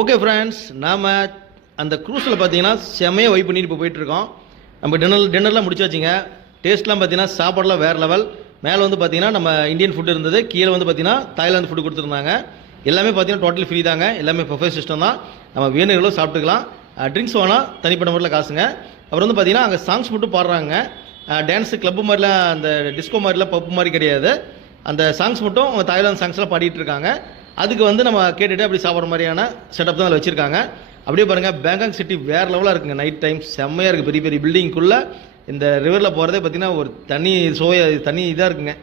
Okay friends, நாம் அந்த க்ரூஸில் பார்த்தீங்கன்னா செமையாக வைப் பண்ணிட்டு இப்போ போயிட்டுருக்கோம். நம்ம டின்னர்லாம் முடிச்சாச்சுங்க. டேஸ்ட்லாம் பார்த்தீங்கன்னா சாப்பாடுலாம் வேறு லெவல். மேலே வந்து பார்த்தீங்கன்னா நம்ம இந்தியன் ஃபுட் இருந்தது, கீழே வந்து பார்த்தீங்கன்னா தாய்லாந்து ஃபுட்டு கொடுத்துருந்தாங்க. எல்லாமே பார்த்தீங்கன்னா டோட்டலி ஃப்ரீ தாங்க. எல்லாமே பஃபே சிஸ்டம் தான். நம்ம வேணுங்களோ சாப்பிட்டுக்கலாம். ட்ரிங்க்ஸ் வேணால் தனிப்பட்ட முறையில் காசுங்க. அப்புறம் வந்து பார்த்தீங்கன்னா அங்கே சாங்ஸ் மட்டும் பாடுறாங்க. டான்ஸு கிளப்பு மாதிரிலாம் அந்த டிஸ்கோ மாதிரிலாம் பப்பு மாதிரி கிடையாது. அந்த சாங்ஸ் மட்டும் அவங்க தாய்லாந்து சாங்ஸ்லாம் பாடிட்டு இருக்காங்க. அதுக்கு வந்து நம்ம கேட்டுட்டு அப்படி சாப்பிட்ற மாதிரியான செட்டப் தான் அதில் வச்சுருக்காங்க. அப்படியே பாருங்கள், பேங்காக் சிட்டி வேறு லெவலாக இருக்குங்க. நைட் டைம் செம்மையாக இருக்குது. பெரிய பெரிய பில்டிங்குள்ளே இந்த ரிவரில் போகிறதே பார்த்தீங்கன்னா ஒரு தனி தனி இதாக இருக்குங்க.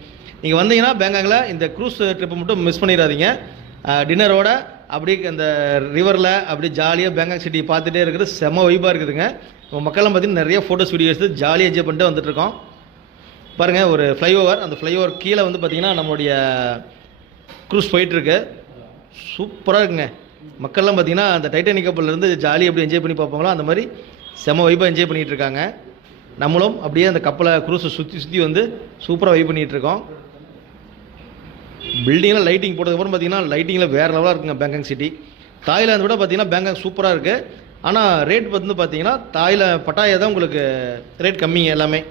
நீங்கள் வந்தீங்கன்னா பேங்காங்கில் இந்த க்ரூஸ் ட்ரிப்பை மட்டும் மிஸ் பண்ணிடாதீங்க. டின்னரோட அப்படியே அந்த ரிவரில் அப்படியே ஜாலியாக பேங்காக் சிட்டியை பார்த்துட்டே இருக்கிறது செம்ம வைப்பாக இருக்குதுங்க. நம்ம மக்கள்லாம் பார்த்தீங்கன்னா நிறைய ஃபோட்டோஸ் வீடியோஸ் ஜாலியாக என்ஜாய் பண்ணிட்டு வந்துட்டுருக்கோம். பாருங்கள், ஒரு ஃப்ளைஓவர், அந்த ஃப்ளைஓவர் கீழே வந்து பார்த்திங்கன்னா நம்மளுடைய க்ரூஸ் போயிட்டுருக்கு. சூப்பராக இருக்குங்க. மக்கள்லாம் பார்த்திங்கன்னா அந்த டைட்டானிக் கப்பல்லேருந்து ஜாலியாக எப்படி என்ஜாய் பண்ணி பார்ப்பாங்களோ அந்த மாதிரி செம வைப்பாக என்ஜாய் பண்ணிகிட்டு இருக்காங்க. நம்மளும் அப்படியே அந்த கப்பலை க்ரூஸை சுற்றி வந்து சூப்பராக வைப் பண்ணிகிட்ருக்கோம். பில்டிங்கில் லைட்டிங் போட்டதுக்கப்புறம் பார்த்திங்கன்னா லைட்டிங்கில் வேறு லெவலாக இருக்குங்க பேங்காக் சிட்டி. தாய்லாந்து விட பார்த்திங்கன்னா பேங்காக் சூப்பராக இருக்குது. ஆனால் ரேட் வந்து பார்த்திங்கன்னா பட்டாயா தான் உங்களுக்கு ரேட் கம்மிங்க. எல்லாமே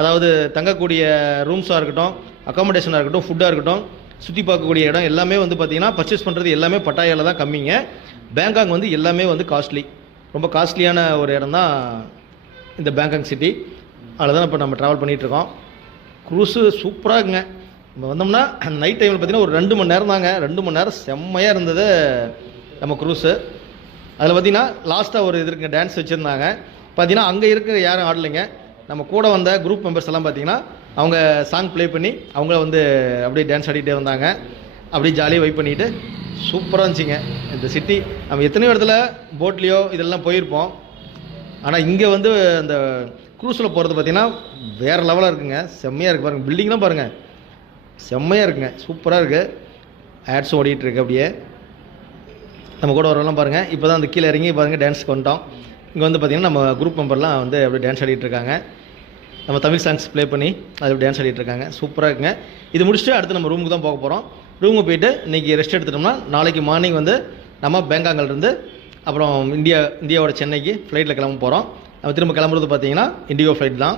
அதாவது தங்கக்கூடிய ரூம்ஸாக இருக்கட்டும், அக்காமடேஷனாக இருக்கட்டும், ஃபுட்டாக இருக்கட்டும், சுற்றி பார்க்கக்கூடிய இடம் எல்லாமே வந்து பார்த்திங்கன்னா பர்ச்சேஸ் பண்ணுறது எல்லாமே பட்டாயாவில் தான் கம்மிங்க. பேங்காக் வந்து எல்லாமே வந்து காஸ்ட்லி, ரொம்ப காஸ்ட்லியான ஒரு இடம் தான் இந்த பேங்காக் சிட்டி. அதில் தான் இப்போ நம்ம ட்ராவல் பண்ணிகிட்ருக்கோம். க்ரூஸு சூப்பராக இருக்குங்க. நம்ம வந்தோம்னா நைட் டைமில் பார்த்திங்கன்னா ஒரு 2 மணி நேரம் தாங்க. 2 மணி நேரம் செம்மையாக இருந்தது நம்ம க்ரூஸு. அதில் பார்த்திங்கன்னா லாஸ்ட்டாக ஒரு இது இருக்குங்க, டான்ஸ் வச்சுருந்தாங்க. பார்த்திங்கன்னா அங்கே இருக்கிற யாரும் ஆடலைங்க. நம்ம கூட வந்த குரூப் மெம்பர்ஸ் எல்லாம் பார்த்திங்கன்னா அவங்க சாங் ப்ளே பண்ணி அவங்கள வந்து அப்படியே டான்ஸ் ஆடிகிட்டே வந்தாங்க. அப்படியே ஜாலியாக வைப் பண்ணிவிட்டு சூப்பராக இருந்துச்சுங்க இந்த சிட்டி. நம்ம எத்தனையோ இடத்துல போட்லேயோ இதெல்லாம் போயிருப்போம். ஆனால் இங்கே வந்து அந்த க்ரூஸில் போகிறது பார்த்திங்கன்னா வேறு லெவலாக இருக்குங்க. செம்மையாக இருக்குது பாருங்கள். பில்டிங்லாம் பாருங்கள், செம்மையாக இருக்குங்க, சூப்பராக இருக்குது. ஆட்ஸும் ஓடிட்டுருக்கு. அப்படியே நம்ம கூட வரலாம் பாருங்கள். இப்போ தான் அந்த கீழே இறங்கி பாருங்கள் டான்ஸ்க்கு வந்துட்டோம். இங்கே வந்து பார்த்திங்கன்னா நம்ம குரூப் மெம்பர்லாம் வந்து அப்படியே டான்ஸ் ஆடிட்டு இருக்காங்க. நம்ம தமிழ் சாங்ஸ் ப்ளே பண்ணி அது டான்ஸ் ஆடிட்டு இருக்காங்க. சூப்பராக இருக்குங்க. இது முடிச்சுட்டு அடுத்து நம்ம ரூமுக்கு தான் போக போகிறோம். ரூமுக்கு போயிட்டு இன்றைக்கி ரெஸ்ட் எடுத்துட்டோம்னா நாளைக்கு மார்னிங் வந்து நம்ம பேங்காக்லேருந்து அப்புறம் இந்தியாவோட சென்னைக்கு ஃப்ளைட்டில் கிளம்ப போகிறோம். நம்ம திரும்ப கிளம்புறது பார்த்திங்கன்னா இண்டிகோ ஃப்ளைட் தான்.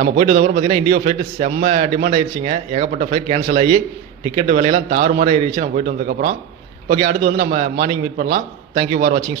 நம்ம போயிட்டு வந்தப்பறம் பார்த்திங்கன்னா இண்டிகோ ஃப்ளைட்டு செம்ம டிமாண்ட் ஆகிடுச்சிங்க. ஏகப்பட்ட ஃப்ளைட் கேன்சல் ஆகி டிக்கெட்டு விலையெல்லாம் தாறுமாறாக ஏறிடுச்சு நம்ம போயிட்டு வந்ததுக்கப்புறம். ஓகே, அடுத்து வந்து நம்ம மார்னிங் மீட் பண்ணலாம். தேங்க்யூ ஃபார் வாட்சிங்.